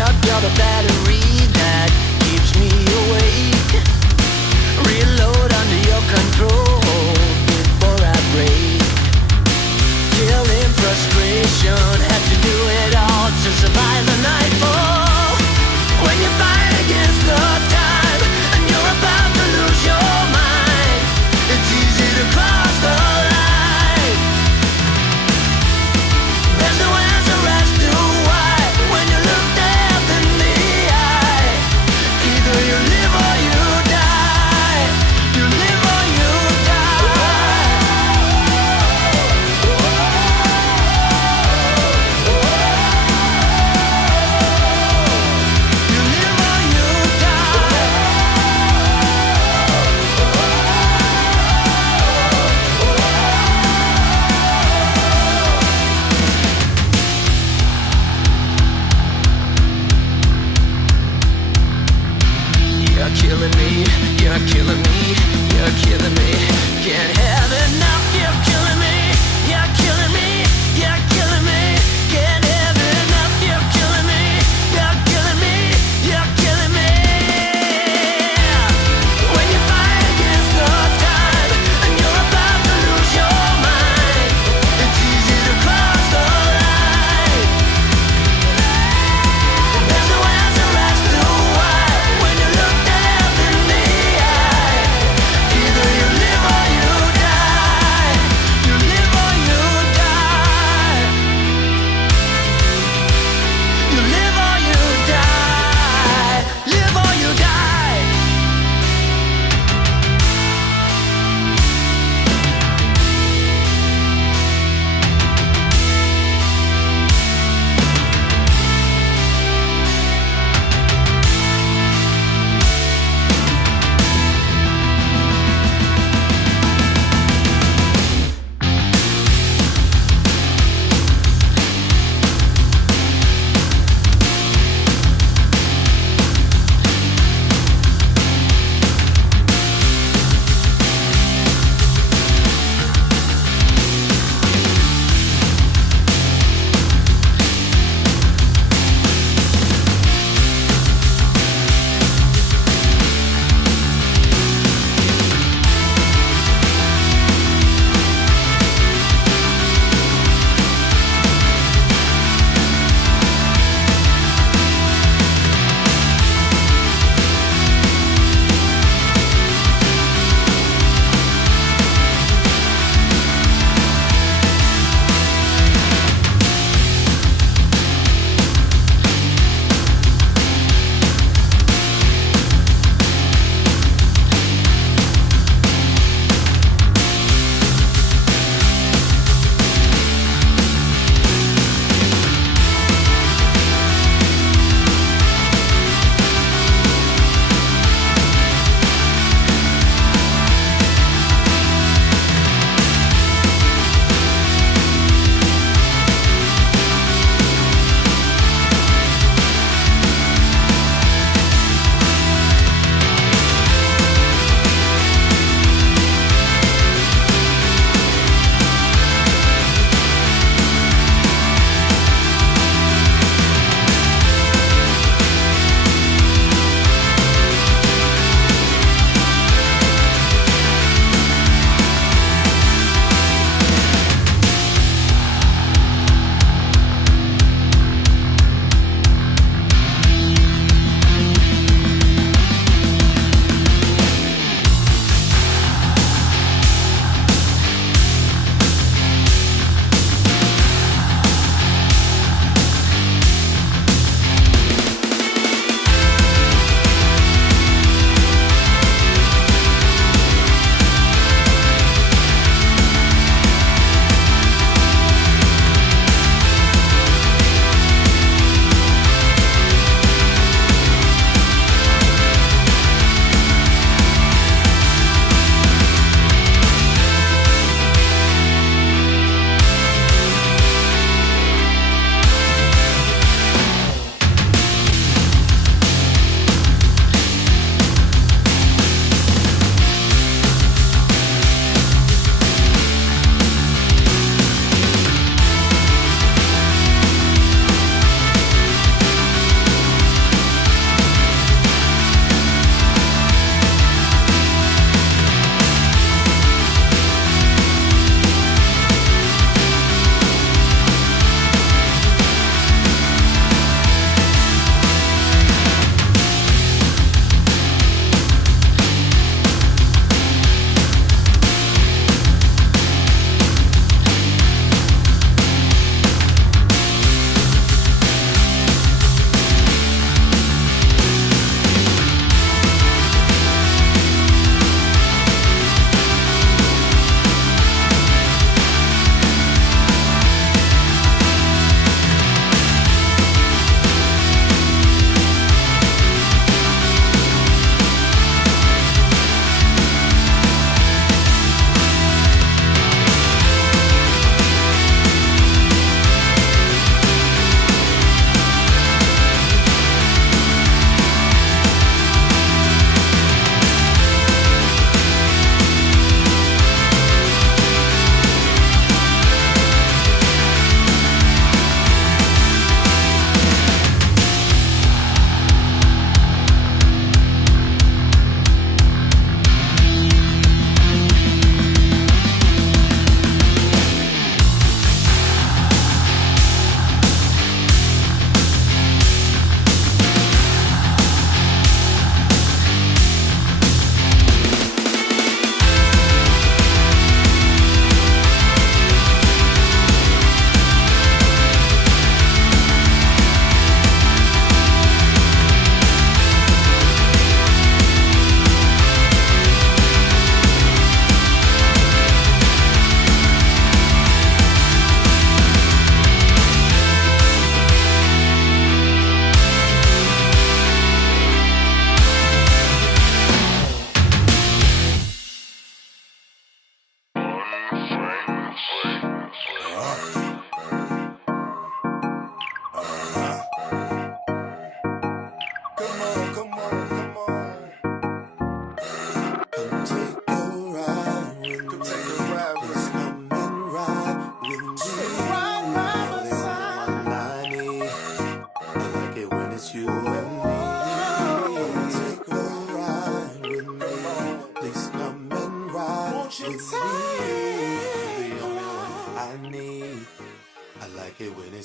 You're the battery that keeps me awake. Reload under your control before I break. Killing frustration, have to do it all to survive the nightfall. When you fight against the time and you're about to lose your mind, it's easy to cross the line. There's no answer as to why when you look death in the eye. Either you live or you die. You live or you die. You live or you die. You're killing me, you're killing me, you're killing me. Can't have enough, you're killing me, you're killing me, you're killing me. Can't have enough, you're killing me, you're killing me, you're killing me. When you fight against the time and you're about to lose your mind, it's easy to cross the line. There's no answer as to why when you look death in the eye.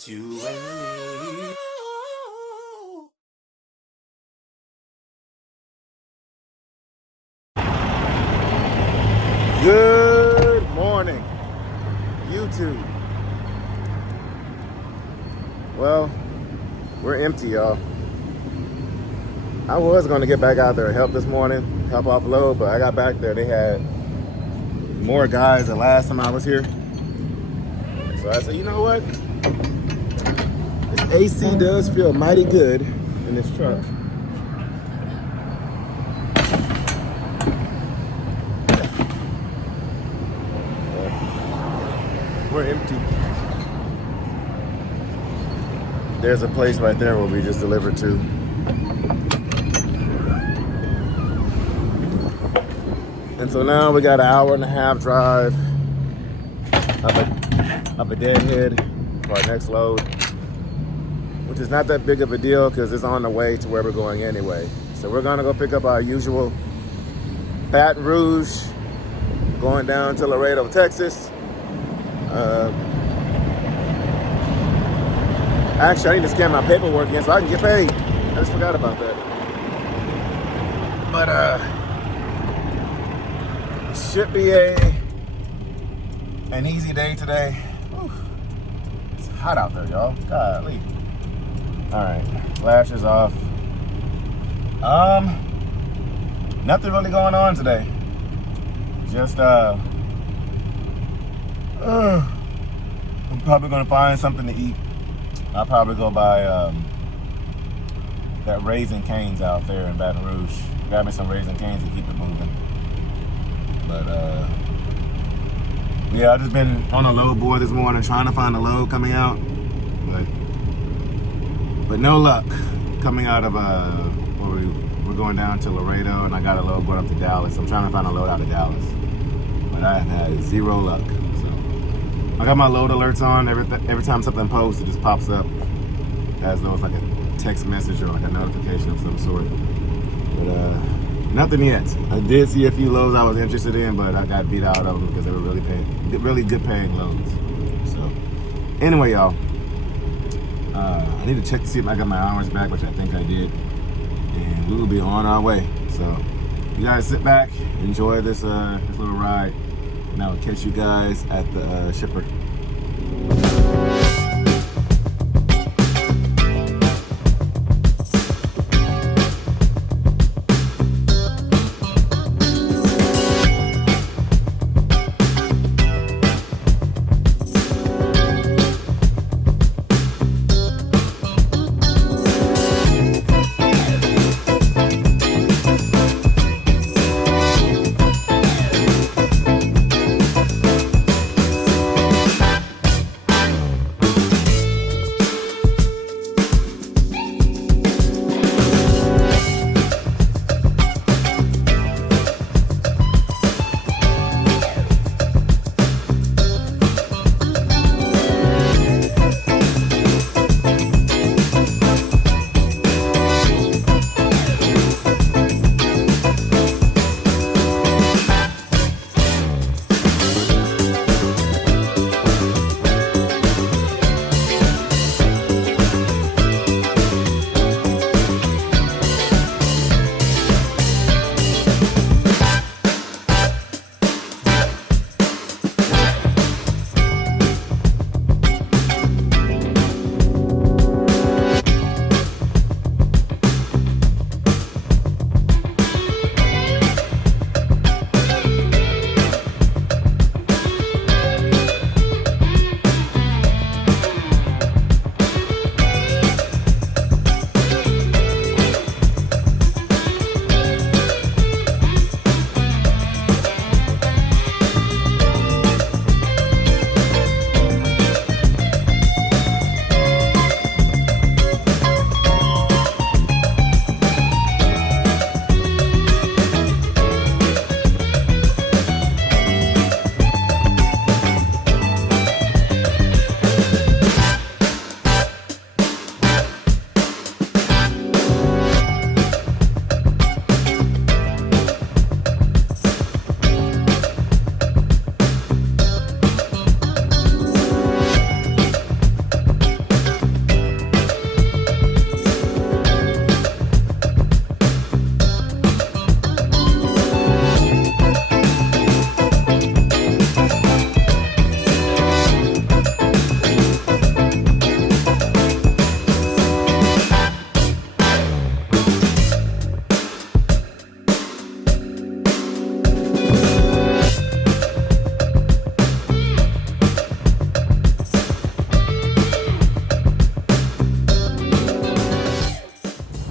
just you and me. Good morning, YouTube. Well, we're empty, y'all. I was gonna get back out there and help this morning, help offload, but I got back there, they had more guys than last time I was here. So I said, you know what? This AC does feel mighty good in this truck. We're empty. There's a place right there where we just delivered to. And so now we got an hour and a half drive up a deadhead for our next load, which is not that big of a deal because it's on the way to where we're going anyway. So we're gonna go pick up our usual Baton Rouge, going down to Laredo, Texas. Actually, I need to scan my paperwork in so I can get paid. I just forgot about that. But it should be an easy day today. Whew. It's hot out there, y'all. Golly. All right, flashes off. Nothing really going on today. Just I'm probably gonna find something to eat. I'll probably go buy that Raisin Cane's out there in Baton Rouge. Grab me some Raisin Cane's to keep it moving. But yeah, I've just been on a load board this morning trying to find a load coming out, but no luck coming out of we're going down to Laredo, and I got a load going up to Dallas. I'm trying to find a load out of Dallas, but I have had zero luck. I got my load alerts on. Every time something posts, it just pops up as though it's like a text message or like a notification of some sort. But nothing yet. I did see a few loads I was interested in, but I got beat out of them because they were really good paying loads. So anyway, y'all, I need to check to see if I got my hours back, which I think I did, and we will be on our way. So you guys sit back, enjoy this little ride. And I will catch you guys at the shipper.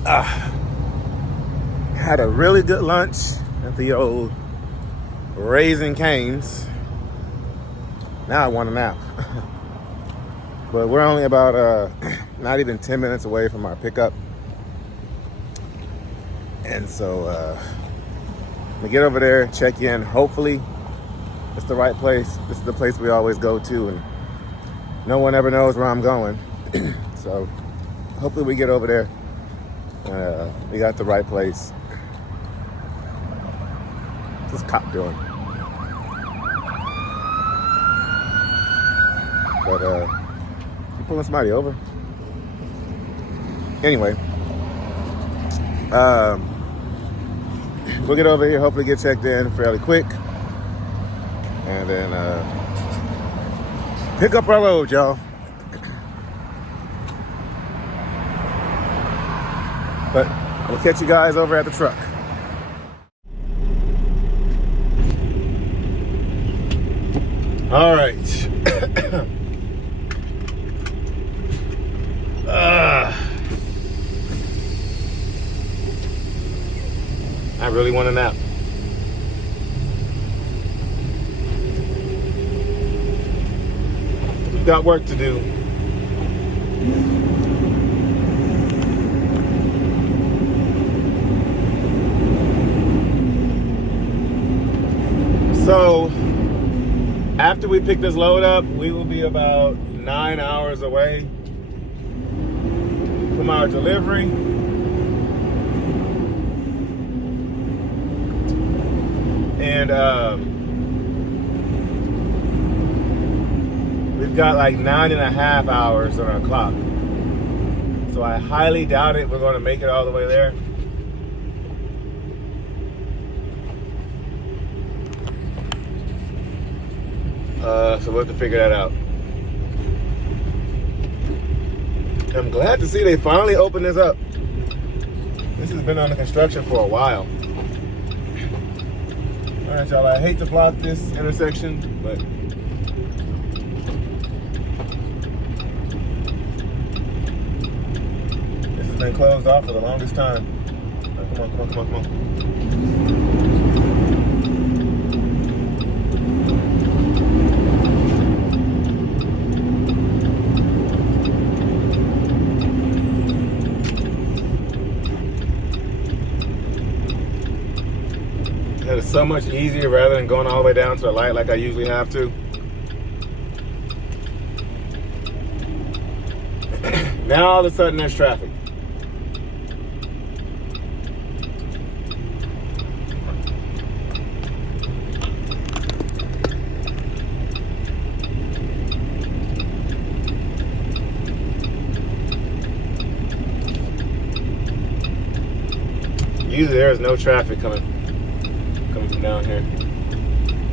Had a really good lunch at the old Raising Cane's. Now I want a nap. But we're only about not even 10 minutes away from our pickup. And so we get over there, check in. Hopefully it's the right place. This is the place we always go to, and no one ever knows where I'm going. So hopefully we get over there. We got the right place. What's this cop doing? But you pulling somebody over? Anyway, we'll get over here, hopefully get checked in fairly quick, and then pick up our load, y'all. But we'll catch you guys over at the truck. All right. I really want a nap. We've got work to do. So, after we pick this load up, we will be about 9 hours away from our delivery. And we've got like 9.5 hours on our clock. So I highly doubt it we're going to make it all the way there. So we'll have to figure that out. I'm glad to see they finally opened this up. This has been under construction for a while. All right, y'all, I hate to block this intersection, but this has been closed off for the longest time. Right, come on, come on, come on, come on. It's so much easier rather than going all the way down to the light like I usually have to. Now all of a sudden there's traffic. Usually there is no traffic coming from down here.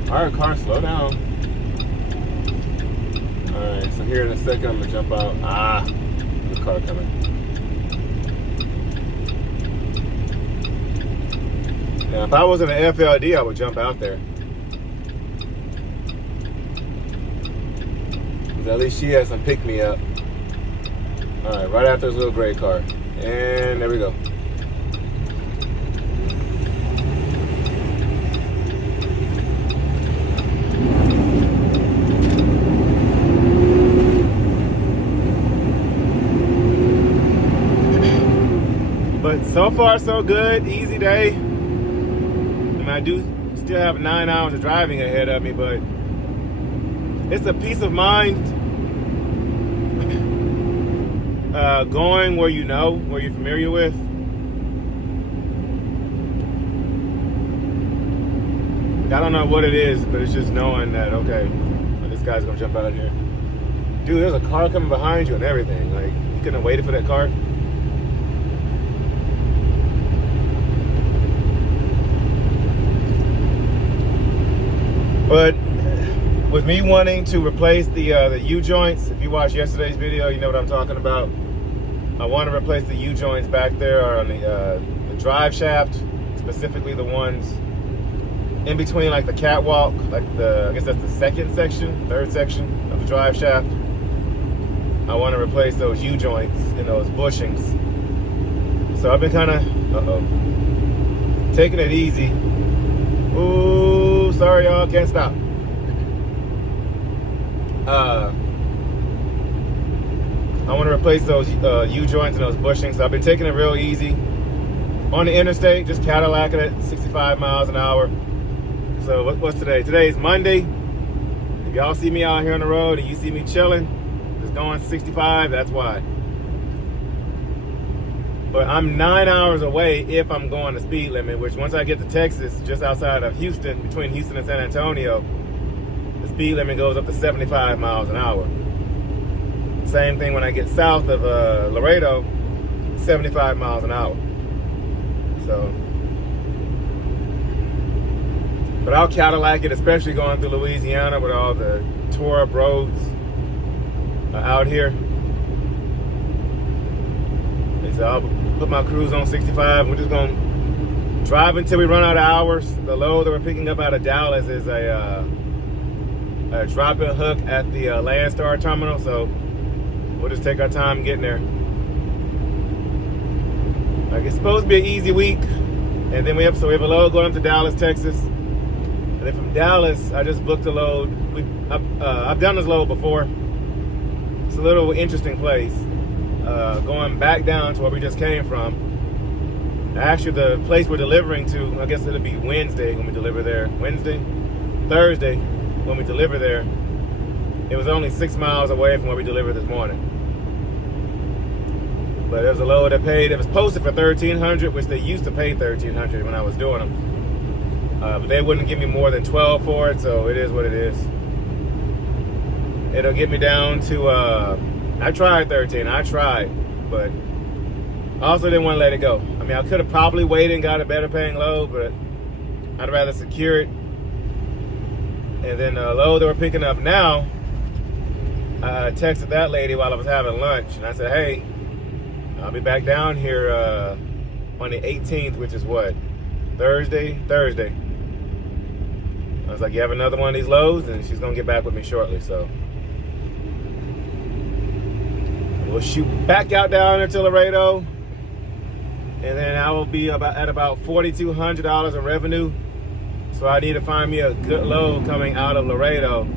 All right, car, slow down. All right, so here in a second I'm gonna jump out. The car coming. Now, if I was in an FLD, I would jump out there. Because at least she has some pick me up. All right, right after this little gray car, and there we go. But so far, so good. Easy day. I mean, I do still have 9 hours of driving ahead of me, but it's a peace of mind going where you know, where you're familiar with. I don't know what it is, but it's just knowing that, okay, this guy's gonna jump out of here. Dude, there's a car coming behind you and everything. Like, you couldn't have waited for that car. But with me wanting to replace the U-joints, if you watched yesterday's video, you know what I'm talking about. I want to replace the U-joints back there on the drive shaft, specifically the ones in between like the catwalk, like I guess that's the third section of the drive shaft. I want to replace those U-joints and those bushings. So I've been kind of taking it easy. Ooh, sorry y'all, can't stop. I want to replace those U-joints and those bushings, so I've been taking it real easy. On the interstate, just Cadillacing it, 65 miles an hour. So what's today? Today's Monday. If y'all see me out here on the road and you see me chilling, just going 65, that's why. But I'm 9 hours away if I'm going the speed limit, which once I get to Texas, just outside of Houston, between Houston and San Antonio, the speed limit goes up to 75 miles an hour. Same thing when I get south of Laredo, 75 miles an hour. So, but I'll Cadillac it, especially going through Louisiana with all the tore up roads out here. So I'll put my cruise on 65. We're just going to drive until we run out of hours. The load that we're picking up out of Dallas is a drop-in hook at the LoneStar terminal. So we'll just take our time getting there. Like, it's supposed to be an easy week. And then we have a load going up to Dallas, Texas. And then from Dallas, I just booked a load. I've done this load before. It's a little interesting place. Going back down to where we just came from. Actually, the place we're delivering to, I guess it'll be Wednesday when we deliver there. Thursday when we deliver there. It was only 6 miles away from where we delivered this morning. But there was a load that paid. It was posted for $1,300, which they used to pay $1,300 when I was doing them. But they wouldn't give me more than $12 for it, so it is what it is. It'll get me down to. I tried 13. I tried, but I also didn't want to let it go. I mean, I could have probably waited and got a better paying load, but I'd rather secure it. And then the load that we're picking up now, I texted that lady while I was having lunch, and I said, hey, I'll be back down here on the 18th, which is what? Thursday. I was like, you have another one of these loads? And she's going to get back with me shortly, so. We'll shoot back out down there to Laredo, and then I will be at about $4,200 in revenue. So I need to find me a good load coming out of Laredo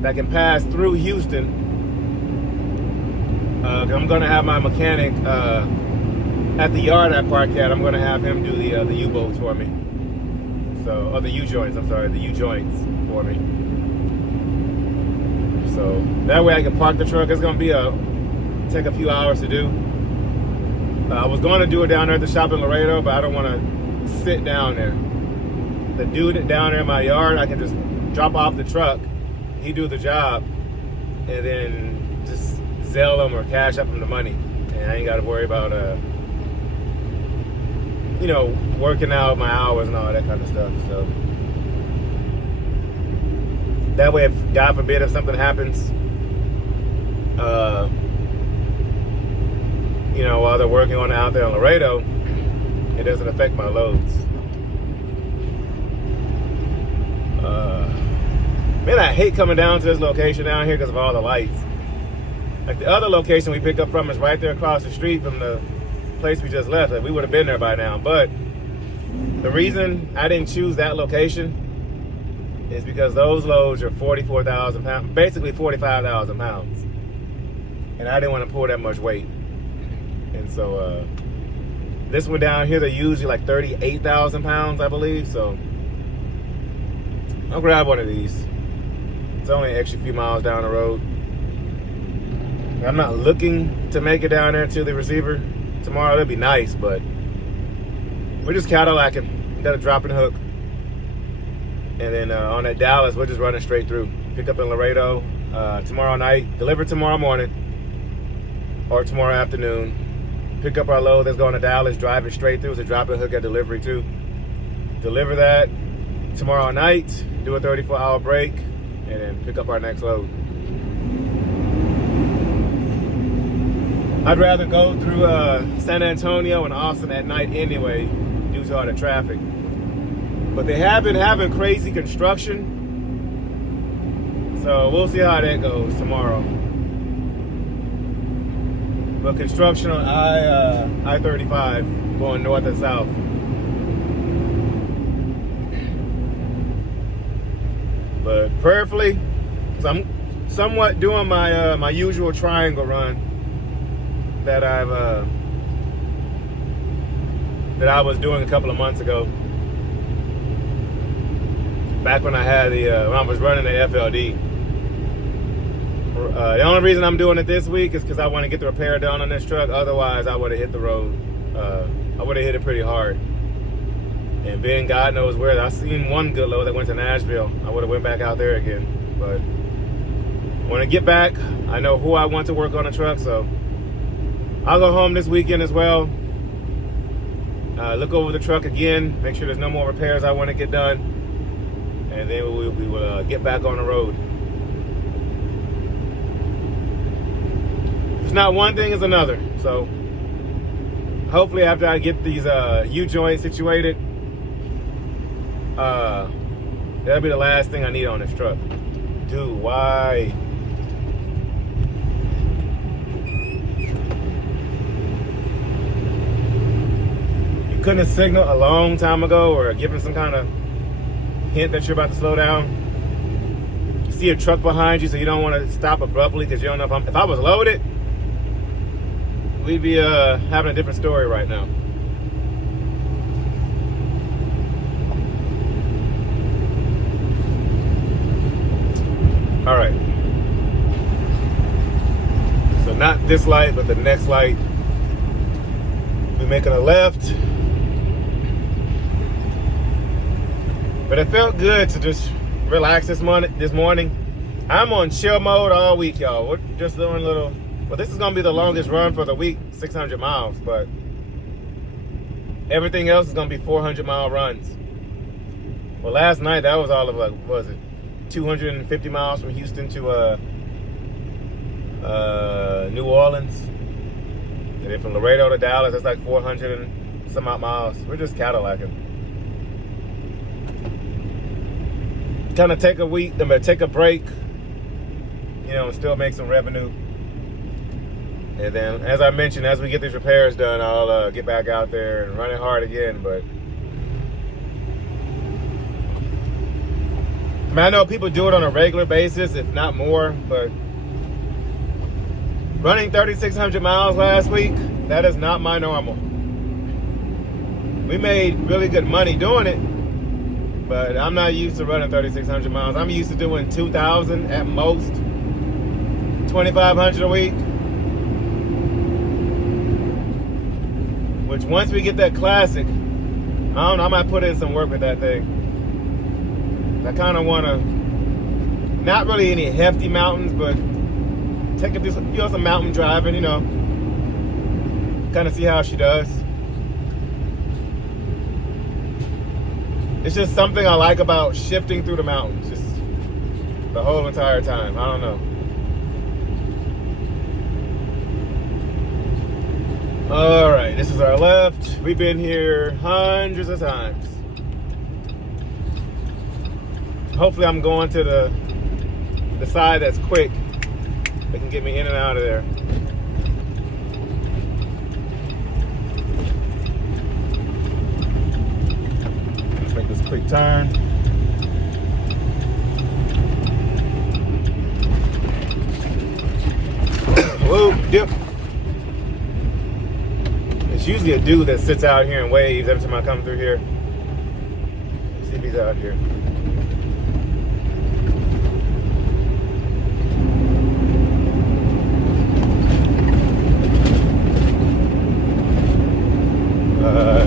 that can pass through Houston. I'm going to have my mechanic at the yard I park at. I'm going to have him do the U-bolts for me. So, or the U-joints. I'm sorry, the U-joints for me. So that way I can park the truck. It's going to be take a few hours to do. I was going to do it down there at the shop in Laredo, but I don't want to sit down there. The dude down there in my yard, I can just drop off the truck, he do the job, and then just Zelle him or cash up him the money, and I ain't got to worry about working out my hours and all that kind of stuff. So that way, if God forbid if something happens, while they're working on it out there in Laredo, it doesn't affect my loads. Man, I hate coming down to this location down here because of all the lights. Like, the other location we pick up from is right there across the street from the place we just left. Like, we would have been there by now. But the reason I didn't choose that location is because those loads are 44,000 pounds, basically 45,000 pounds. And I didn't want to pull that much weight. And so this one down here, they're usually like 38,000 pounds, I believe. So I'll grab one of these. It's only an extra few miles down the road. I'm not looking to make it down there to the receiver tomorrow. That'd be nice, but we're just Cadillacing. We got a drop-in hook. And then on that Dallas, we're just running straight through. Pick up in Laredo tomorrow night, deliver tomorrow morning or tomorrow afternoon. Pick up our load that's going to Dallas, drive it straight through. It's a drop-in hook at delivery too. Deliver that tomorrow night, do a 34-hour break, and then pick up our next load. I'd rather go through San Antonio and Austin at night anyway, due to all the traffic. But they have been having crazy construction, so we'll see how that goes tomorrow. But construction, I I-35 going north and south. But prayerfully, so I'm somewhat doing my my usual triangle run that I was doing a couple of months ago. Back when I had when I was running the FLD. The only reason I'm doing it this week is because I want to get the repair done on this truck. Otherwise, I would have hit the road. I would have hit it pretty hard. And being God knows where, I seen one good load that went to Nashville. I would have went back out there again. But when I get back, I know who I want to work on the truck. So I'll go home this weekend as well. Look over the truck again. Make sure there's no more repairs I want to get done. And then we will get back on the road. It's not one thing, it's another. So hopefully after I get these U-joints situated, that'll be the last thing I need on this truck. Dude, why? You couldn't have signaled a long time ago or given some kind of hint that you're about to slow down. You see a truck behind you, so you don't want to stop abruptly because you don't know if I was loaded, we'd be having a different story right now. All right. So not this light, but the next light. We're making a left. But it felt good to just relax this morning. I'm on chill mode all week, y'all. We're just doing a little. Well, this is gonna be the longest run for the week, 600 miles, but everything else is gonna be 400-mile runs. Well, last night that was all of like, what was it, 250 miles from Houston to New Orleans, and then from Laredo to Dallas, that's like 400 and some odd miles. We're just Cadillacing. Kind of take a week, I'm gonna take a break, you know, and still make some revenue. And then, as I mentioned, as we get these repairs done, I'll get back out there and run it hard again. But I mean, I know people do it on a regular basis, if not more. But running 3,600 miles last week, that is not my normal. We made really good money doing it, but I'm not used to running 3,600 miles. I'm used to doing 2,000 at most, 2,500 a week. Which once we get that classic, I don't know, I might put in some work with that thing. I kind of want to, not really any hefty mountains, but take it, you know, some mountain driving, you know, kind of see how she does. It's just something I like about shifting through the mountains, just the whole entire time. I don't know. All right, this is our left. We've been here hundreds of times. Hopefully I'm going to the side that's quick. They can get me in and out of there. Let's make this quick turn. Whoa, dip. It's usually a dude that sits out here and waves every time I come through here. Let's see if he's out here.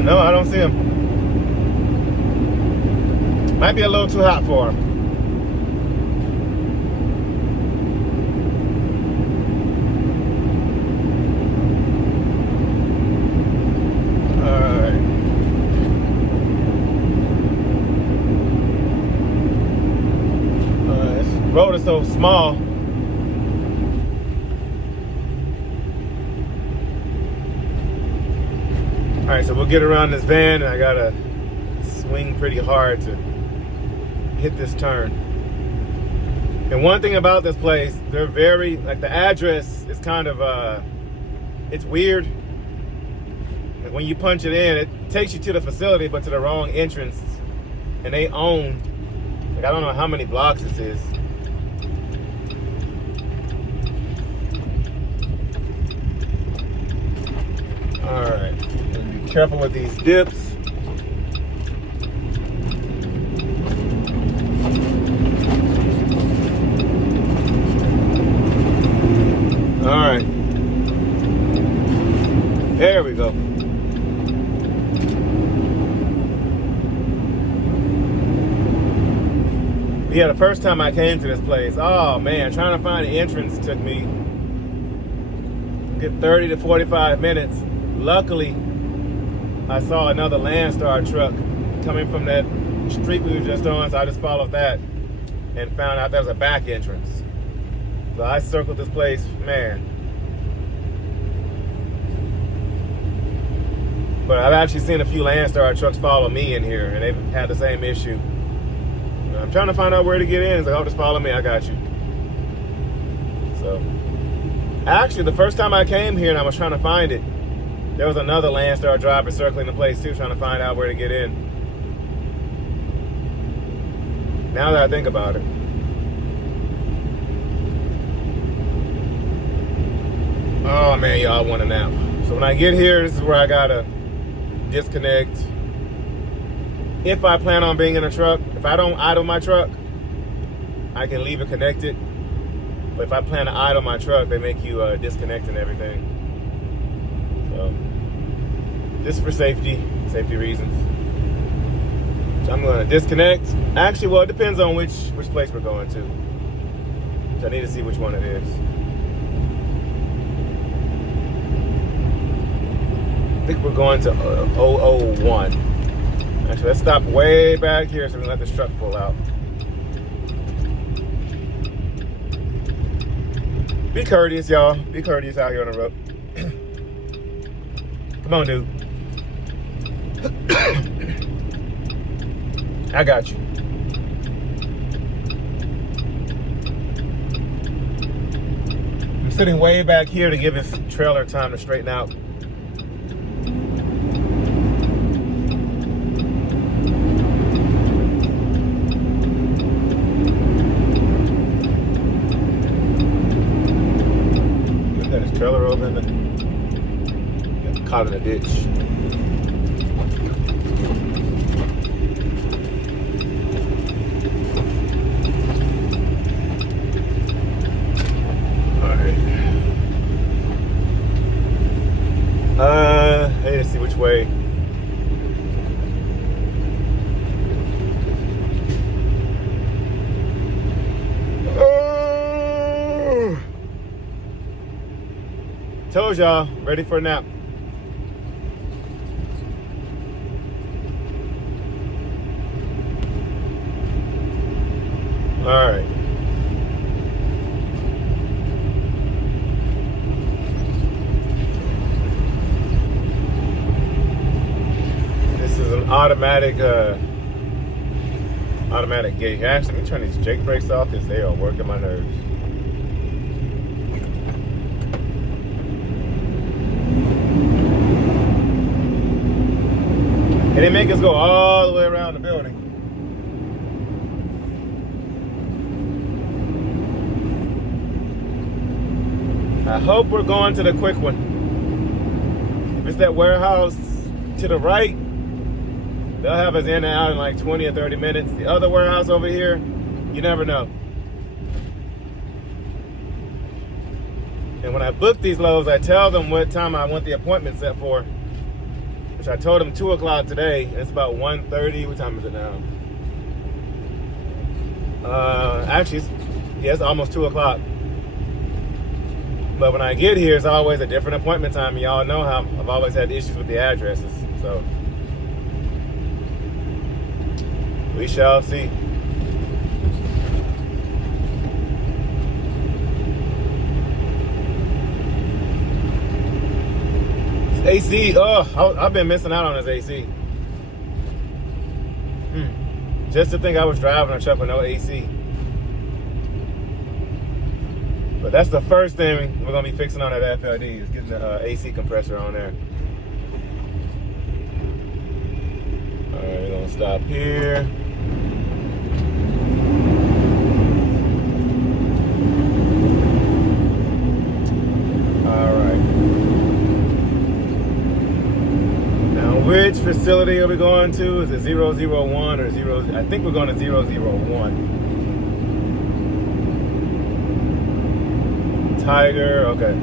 No, I don't see him. Might be a little too hot for him. Road is so small. All right, so we'll get around this van, and I gotta swing pretty hard to hit this turn. And one thing about this place, they're very, like, the address is kind of, it's weird. Like when you punch it in, it takes you to the facility, but to the wrong entrance. And they own, like I don't know how many blocks this is. All right, be careful with these dips. All right, there we go. Yeah, the first time I came to this place, oh man, trying to find the entrance took me a good 30 to 45 minutes. Luckily, I saw another Landstar truck coming from that street we were just on, so I just followed that and found out there was a back entrance. So I circled this place, man. But I've actually seen a few Landstar trucks follow me in here, and they've had the same issue. I'm trying to find out where to get in. It's like, oh, just follow me, I got you. So, actually, the first time I came here and I was trying to find it, there was another Landstar driver circling the place too, trying to find out where to get in. Now that I think about it. Oh man, y'all want a nap. So when I get here, this is where I gotta disconnect. If I plan on being in a truck, if I don't idle my truck, I can leave it connected. But if I plan to idle my truck, they make you disconnect and everything. So, just for safety reasons. So I'm gonna disconnect. Actually, well, it depends on which place we're going to. So I need to see which one it is. I think we're going to 001. Actually, let's stop way back here so we can let this truck pull out. Be courteous, y'all. Be courteous out here on the road. Come on, dude. I got you. I'm sitting way back here to give his trailer time to straighten out. Trailer over in the caught in a ditch. All right. I need to see which way. Told y'all, ready for a nap. All right. This is an automatic gate. Actually, let me turn these Jake brakes off because they are working my nerves. And they make us go all the way around the building. I hope we're going to the quick one. If it's that warehouse to the right, they'll have us in and out in like 20 or 30 minutes. The other warehouse over here, you never know. And when I book these loads, I tell them what time I want the appointment set for. Which I told them 2 o'clock today, and it's about 1:30. What time is it now? Actually, it's almost 2 o'clock. But when I get here, it's always a different appointment time. Y'all know how I've always had issues with the addresses. So, we shall see. AC, oh, I've been missing out on this AC. Just to think I was driving a truck with no AC. But that's the first thing we're gonna be fixing on that FLD is getting the AC compressor on there. Gonna stop here. Which facility are we going to? Is it 001 or 0? I think we're going to 001. Tiger, okay.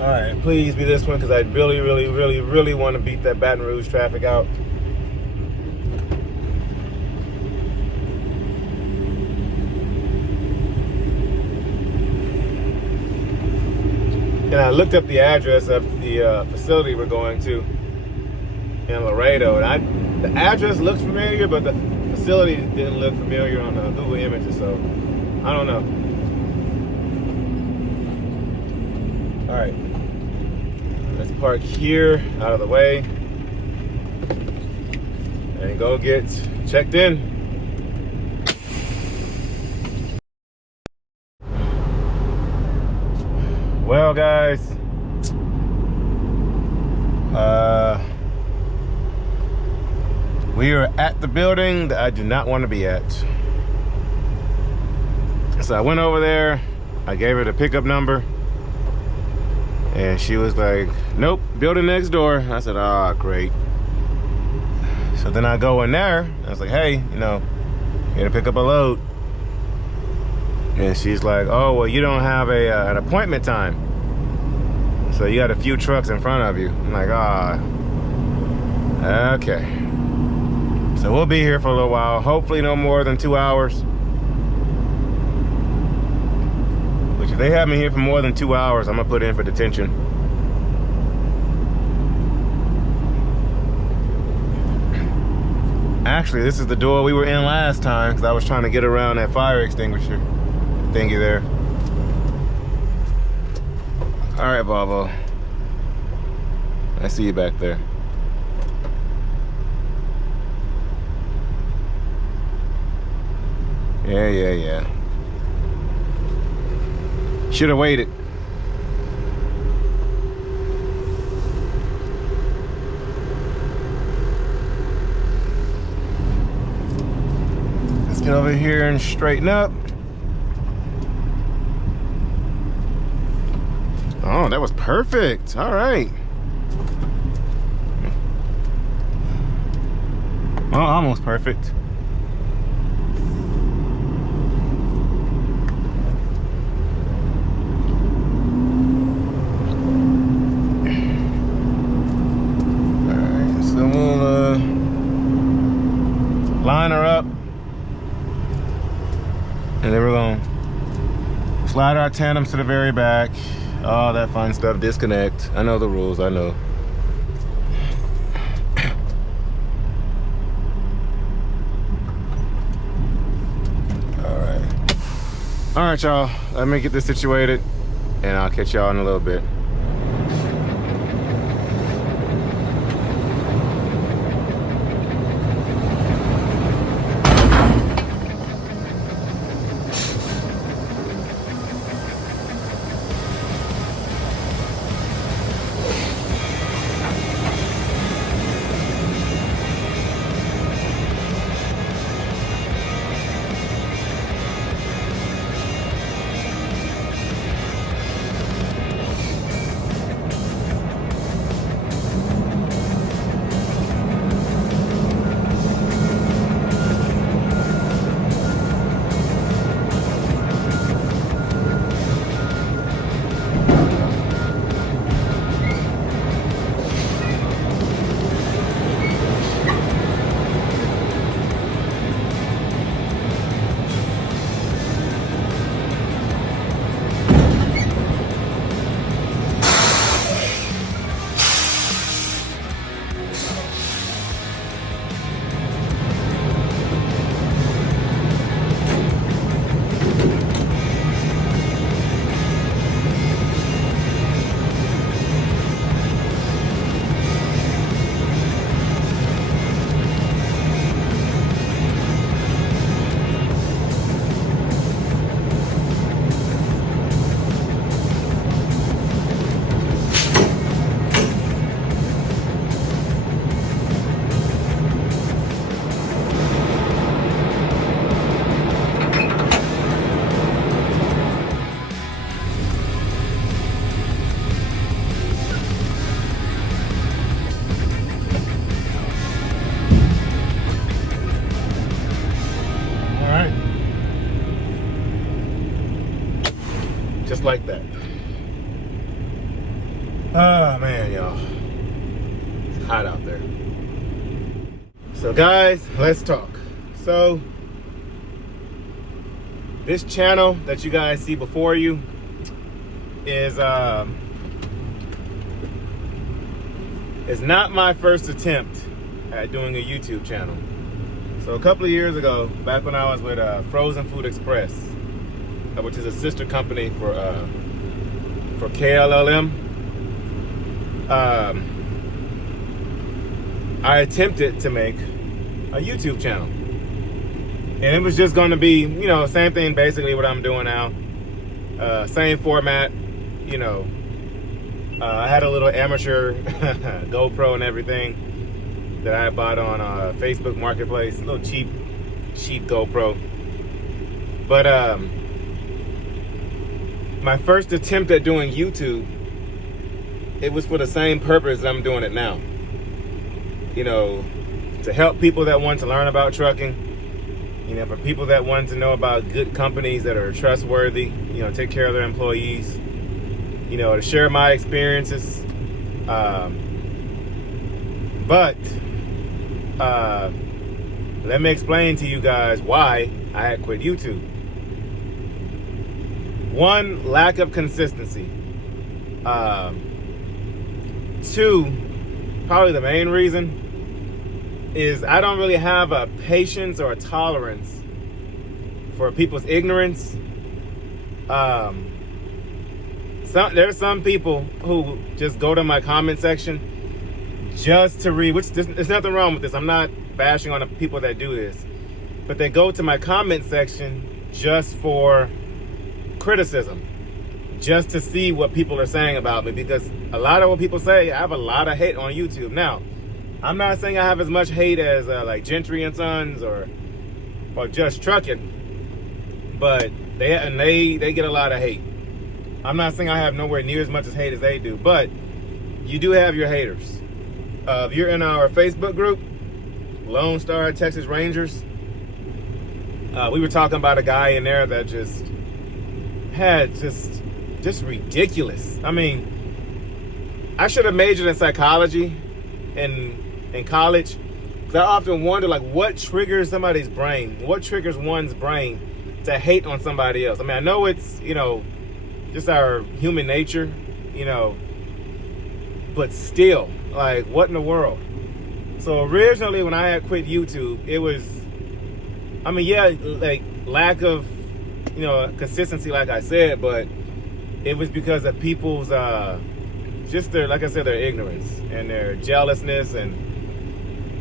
All right, please be this one because I really want to beat that Baton Rouge traffic out. And I looked up the address of the facility we're going to in Laredo, and the address looks familiar, but the facility didn't look familiar on the Google Images, so I don't know. All right, let's park here, out of the way, and go get checked in. Well, guys, we are at the building that I do not want to be at. So I went over there, I gave her the pickup number, and she was like, nope, building next door. I said, ah, great. So then I go in there, I was like, hey, you know, here to pick up a load. And she's like, oh, well, you don't have an appointment time. So you got a few trucks in front of you. I'm like, okay. So we'll be here for a little while. Hopefully no more than 2 hours. Which if they have me here for more than 2 hours, I'm gonna put in for detention. Actually, this is the door we were in last time because I was trying to get around that fire extinguisher thingy there. All right, Volvo. I see you back there. Yeah. Should have waited. Let's get over here and straighten up. Oh, that was perfect. All right. Oh, almost perfect. All right, so we'll line her up, and then we're gonna slide our tandems to the very back. All that fun stuff, disconnect. I know the rules, I know. All right, y'all, let me get this situated and I'll catch y'all in a little bit. Just like that. Oh man, y'all. It's hot out there. So guys, let's talk. So this channel that you guys see before you is not my first attempt at doing a YouTube channel. So a couple of years ago, back when I was with Frozen Food Express, which is a sister company for KLLM, I attempted to make a YouTube channel. And it was just going to be, you know, same thing basically what I'm doing now. Same format, you know. I had a little amateur GoPro and everything that I bought on Facebook Marketplace. A little cheap GoPro. But my first attempt at doing YouTube, it was for the same purpose that I'm doing it now. You know, to help people that want to learn about trucking. You know, for people that want to know about good companies that are trustworthy, you know, take care of their employees, you know, to share my experiences. But let me explain to you guys why I had quit YouTube. One, lack of consistency. Two, probably the main reason is I don't really have a patience or a tolerance for people's ignorance. There's some people who just go to my comment section just to read, which there's nothing wrong with this. I'm not bashing on the people that do this, but they go to my comment section just for criticism, just to see what people are saying about me, because a lot of what people say, I have a lot of hate on YouTube. Now, I'm not saying I have as much hate as like Gentry and Sons or Just Trucking, but they get a lot of hate. I'm not saying I have nowhere near as much as hate as they do, but you do have your haters. If you're in our Facebook group, LoneStarTexasRangers, we were talking about a guy in there that just had just ridiculous. I mean, I should have majored in psychology in college, because I often wonder, like, what triggers somebody's brain? What triggers one's brain to hate on somebody else? I mean, I know it's, you know, just our human nature, you know, but still, like, what in the world? So originally when I had quit YouTube, it was, I mean, yeah, like, lack of, you know, consistency, like I said, but it was because of people's, just their, like I said, their ignorance and their jealousness and,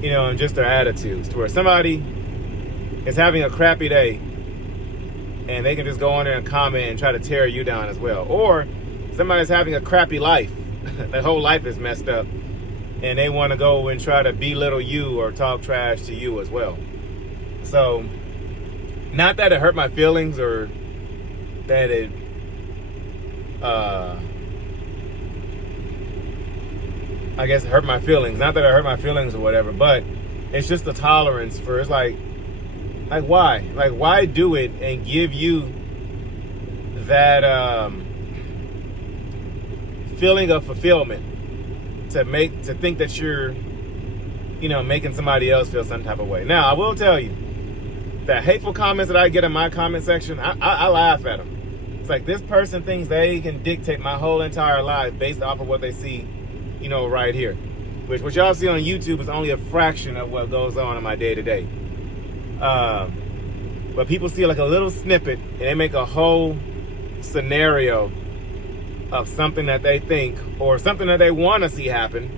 you know, and just their attitudes, to where somebody is having a crappy day and they can just go on there and comment and try to tear you down as well. Or somebody's having a crappy life, their whole life is messed up, and they want to go and try to belittle you or talk trash to you as well. So, not that it hurt my feelings or that it I guess it hurt my feelings. Not that it hurt my feelings or whatever, but it's just the tolerance for, it's like why? Like, why do it and give you that feeling of fulfillment to think that you're, you know, making somebody else feel some type of way. Now, I will tell you that hateful comments that I get in my comment section, I laugh at them. It's like, this person thinks they can dictate my whole entire life based off of what they see, you know, right here. Which what y'all see on YouTube is only a fraction of what goes on in my day-to-day. But people see like a little snippet and they make a whole scenario of something that they think or something that they want to see happen.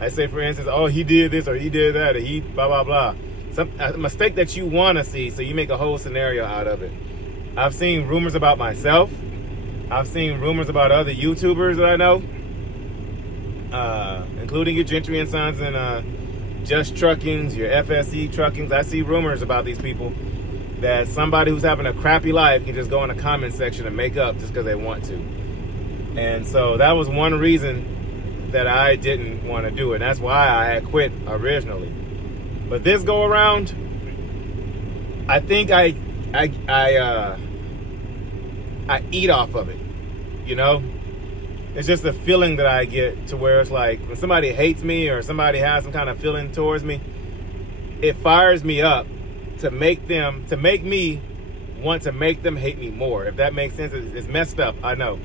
I say, for instance, oh, he did this or he did that or he blah, blah, blah. A mistake that you want to see, so you make a whole scenario out of it. I've seen rumors about myself. I've seen rumors about other YouTubers that I know, including your Gentry and Sons and Just Truckings, your FSE Truckings. I see rumors about these people that somebody who's having a crappy life can just go in the comment section and make up just because they want to. And so that was one reason that I didn't want to do it. That's why I had quit originally. But this go around, I think I eat off of it. you know? It's just a feeling that I get to where it's like when somebody hates me or somebody has some kind of feeling towards me, it fires me up to make me want to make them hate me more. If that makes sense, it's messed up, I know.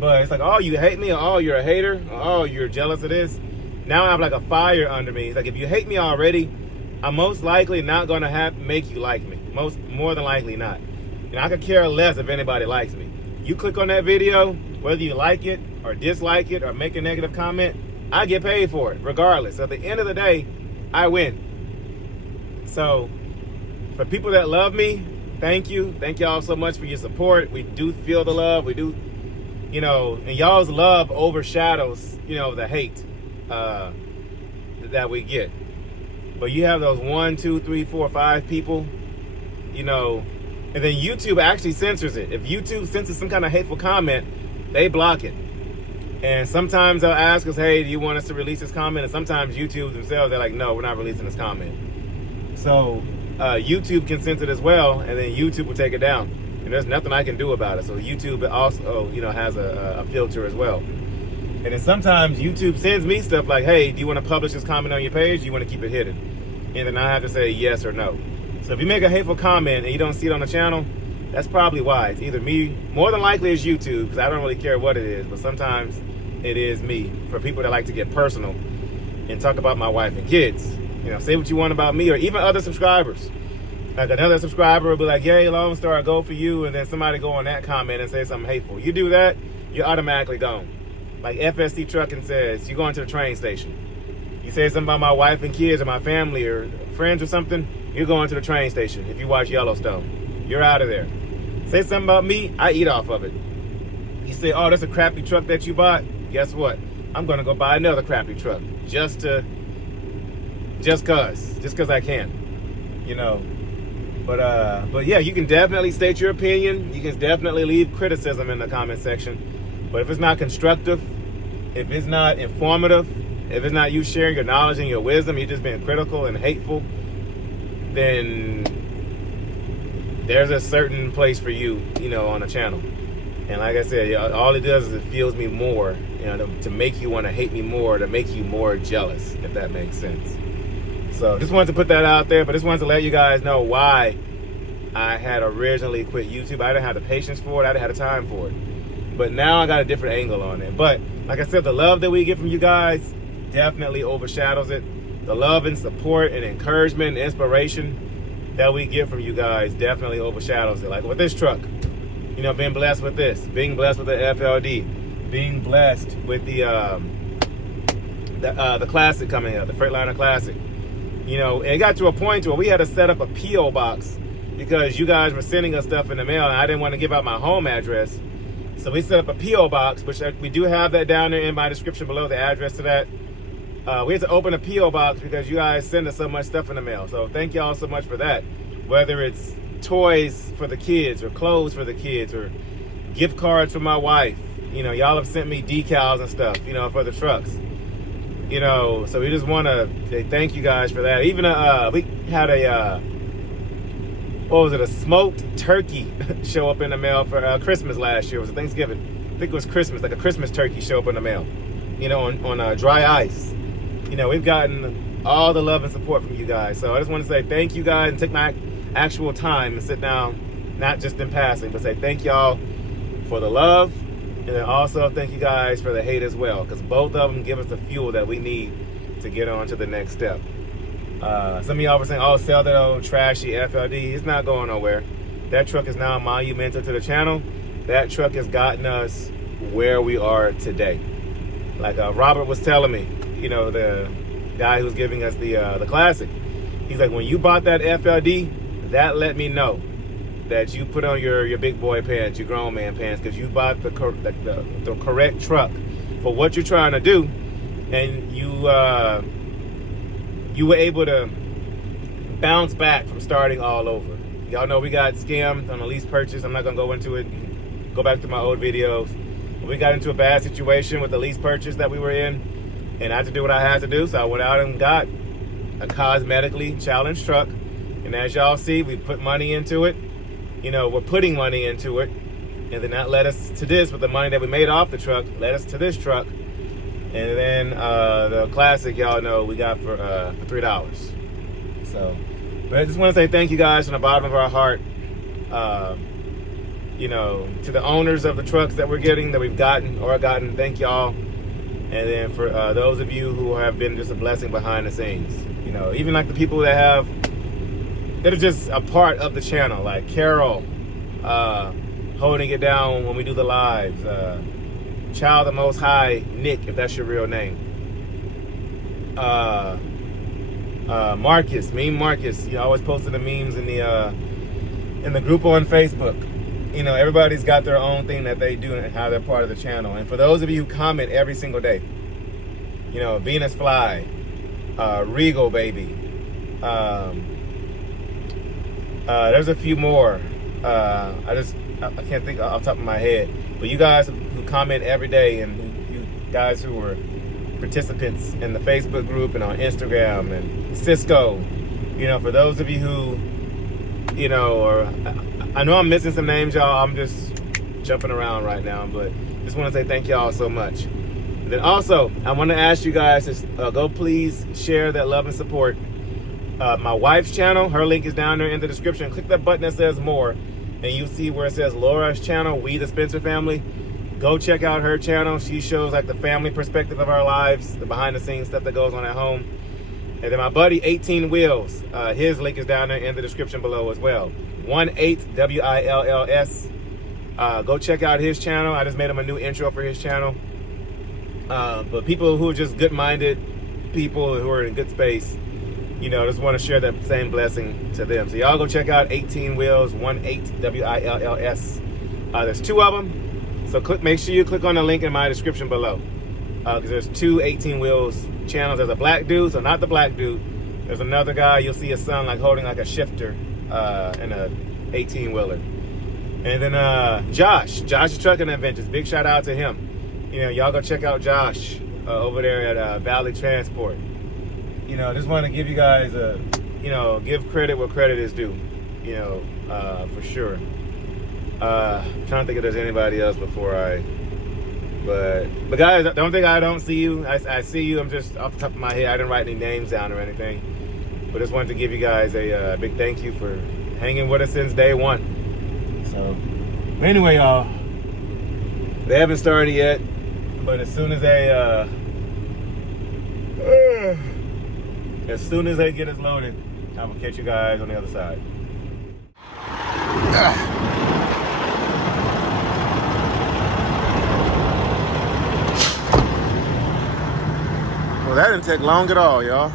But it's like, oh, you hate me, or oh, you're a hater, or oh, you're jealous of this. Now I have like a fire under me. It's like, if you hate me already, I'm most likely not gonna make you like me. More than likely not. And I could care less if anybody likes me. You click on that video, whether you like it or dislike it or make a negative comment, I get paid for it regardless. So at the end of the day, I win. So for people that love me, thank you. Thank y'all so much for your support. We do feel the love. We do, you know, and y'all's love overshadows, you know, the hate that we get. But you have those 1, 2, 3, 4, 5 people, you know, and then YouTube actually censors it. If YouTube censors some kind of hateful comment, they block it. And sometimes they'll ask us, hey, do you want us to release this comment? And sometimes YouTube themselves, they're like, no, we're not releasing this comment. So YouTube can censor it as well, and then YouTube will take it down. And there's nothing I can do about it. So YouTube also, you know, has a filter as well. And then sometimes YouTube sends me stuff like, hey, do you want to publish this comment on your page? Do you want to keep it hidden? And then I have to say yes or no. So if you make a hateful comment and you don't see it on the channel, that's probably why. It's either me, more than likely it's YouTube, because I don't really care what it is, but sometimes it is me. For people that like to get personal and talk about my wife and kids, you know, say what you want about me, or even other subscribers. Like another subscriber will be like, yay, Lone Star, I go for you, and then somebody go on that comment and say something hateful. You do that, you're automatically gone. Like FSC Trucking says, you're going to the train station. You say something about my wife and kids or my family or friends or something, you're going to the train station. If you watch Yellowstone, you're out of there. Say something about me, I eat off of it. You say, oh, that's a crappy truck that you bought. Guess what? I'm gonna go buy another crappy truck just cause I can, you know. But yeah, you can definitely state your opinion. You can definitely leave criticism in the comment section. But if it's not constructive, if it's not informative, if it's not you sharing your knowledge and your wisdom, you're just being critical and hateful, then there's a certain place for you, you know, on the channel. And like I said, all it does is it fuels me more, you know, to make you want to hate me more, to make you more jealous, if that makes sense. So just wanted to put that out there, but just wanted to let you guys know why I had originally quit YouTube. I didn't have the patience for it. I didn't have the time for it. But now I got a different angle on it. But like I said, the love that we get from you guys definitely overshadows it. The love and support and encouragement and inspiration that we get from you guys definitely overshadows it. Like with this truck, you know, being blessed with this, being blessed with the FLD, being blessed with the Classic coming out, the Freightliner Classic. You know, it got to a point where we had to set up a P.O. box because you guys were sending us stuff in the mail and I didn't want to give out my home address. So we set up a P.O. box, which we do have that down there in my description below, the address to that. We had to open a P.O. box because you guys send us so much stuff in the mail. So thank y'all so much for that. Whether it's toys for the kids or clothes for the kids or gift cards for my wife. You know, y'all have sent me decals and stuff, you know, for the trucks. You know, so we just want to say thank you guys for that. Even we had a what was it, a smoked turkey show up in the mail for Christmas last year. It was a Thanksgiving. I think it was Christmas, like a Christmas turkey show up in the mail, you know, on dry ice. You know, we've gotten all the love and support from you guys. So I just want to say thank you guys and take my actual time and sit down, not just in passing, but say thank y'all for the love. And then also thank you guys for the hate as well, because both of them give us the fuel that we need to get on to the next step. Some of y'all were saying, oh, sell that old trashy FLD. It's not going nowhere. That truck is now monumental to the channel. That truck has gotten us where we are today. Like Robert was telling me, you know, the guy who's giving us the Classic. He's like, when you bought that FLD, that let me know that you put on your big boy pants, your grown man pants, because you bought the correct truck for what you're trying to do, and you were able to bounce back from starting all over. Y'all know we got scammed on a lease purchase. I'm not gonna go into it. Go back to my old videos. We got into a bad situation with the lease purchase that we were in, and I had to do what I had to do. So I went out and got a cosmetically challenged truck, and as y'all see, we put money into it. You know, we're putting money into it, and then that led us to this with the money that we made off the truck, led us to this truck. And then the classic, y'all know, we got for $3. So, but I just want to say thank you guys from the bottom of our heart. You know, to the owners of the trucks that we're getting, that we've gotten, thank y'all. And then for those of you who have been just a blessing behind the scenes, you know, even like the people that are just a part of the channel, like Carol, holding it down when we do the lives, Child of the Most High, Nick, if that's your real name, Marcus, Meme Marcus, you always posting the memes in the group on Facebook. You know, everybody's got their own thing that they do and how they're part of the channel. And for those of you who comment every single day, you know, Venus Fly, Regal Baby, there's a few more. I can't think off the top of my head. But you guys who comment every day, and you guys who were participants in the Facebook group and on Instagram, and Cisco, you know, for those of you who, you know, or I know I'm missing some names, y'all. I'm just jumping around right now, but just want to say thank y'all so much. And then also, I want to ask you guys to go please share that love and support. My wife's channel, her link is down there in the description. Click that button that says more, and you'll see where it says Laura's channel, We the Spencer Family. Go check out her channel. She shows like the family perspective of our lives, the behind the scenes stuff that goes on at home. And then my buddy 18 Wheels, his link is down there in the description below as well. 18WILLS. Go check out his channel. I just made him a new intro for his channel. But people who are just good-minded, people who are in good space, you know, just want to share that same blessing to them. So y'all go check out 18 Wheels, 18WILLS. There's 2 of them. So make sure you click on the link in my description below. Because there's 2 18 Wheels channels. There's a black dude, so not the black dude. There's another guy, you'll see his son like holding like a shifter in a 18-wheeler. And then Josh Trucking Adventures, big shout out to him. You know, y'all go check out Josh over there at Valley Transport. You know, just want to give you guys you know, give credit where credit is due, you know, for sure. I'm trying to think if there's anybody else before but guys, don't think I don't see you. I see you. I'm just off the top of my head. I didn't write any names down or anything, but just wanted to give you guys a big thank you for hanging with us since day one. So anyway, y'all, they haven't started yet, but as soon as they get us loaded, I will catch you guys on the other side. Well, that didn't take long at all, y'all.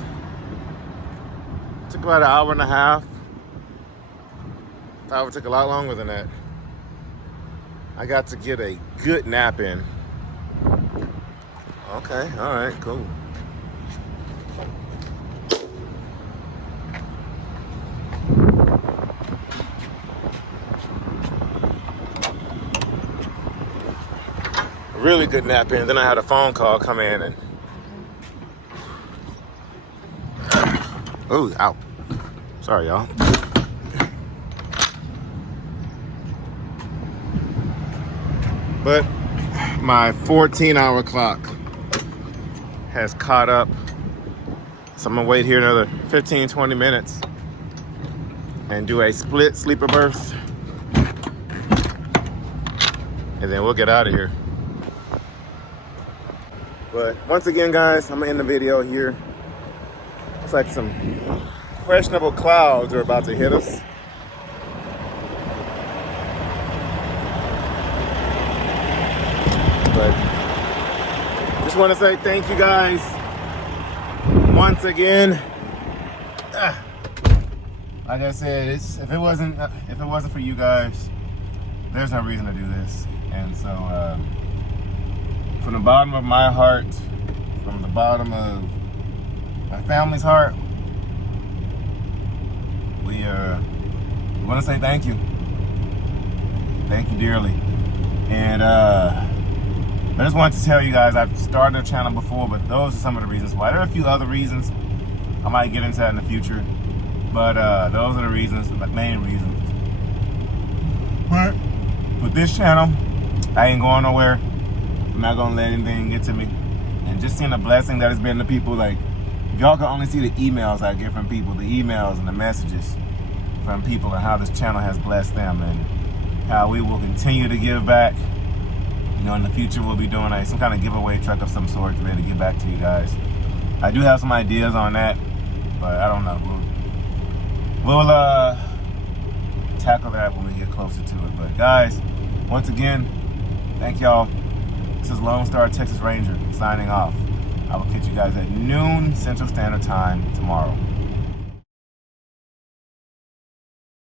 It took about an hour and a half. Thought it would take a lot longer than that. I got to get a good nap in. Okay, all right, cool. Really good nap in. Then I had a phone call come in and oh, ow. Sorry, y'all. But my 14-hour clock has caught up. So I'm gonna wait here another 15, 20 minutes and do a split sleeper berth. And then we'll get out of here. But once again, guys, I'm gonna end the video here. It's like some questionable clouds are about to hit us. But just want to say thank you guys once again. Like I said, if it wasn't for you guys, there's no reason to do this. And so from the bottom of my heart, from the bottom of my family's heart, we want to say thank you. Thank you dearly. And I just wanted to tell you guys, I've started a channel before, but those are some of the reasons why. There are a few other reasons. I might get into that in the future. But those are the reasons, the main reasons. But for with this channel, I ain't going nowhere. I'm not gonna let anything get to me. And just seeing the blessing that it's been to people, like, if y'all can only see the emails I get from people, the emails and the messages from people, and how this channel has blessed them, and how we will continue to give back. You know, in the future we'll be doing like some kind of giveaway truck of some sort to be able to give back to you guys. I do have some ideas on that, but I don't know. We'll tackle that when we get closer to it. But guys, once again, thank y'all. This is LoneStarTexasRanger signing off. I will catch you guys at noon Central Standard Time tomorrow.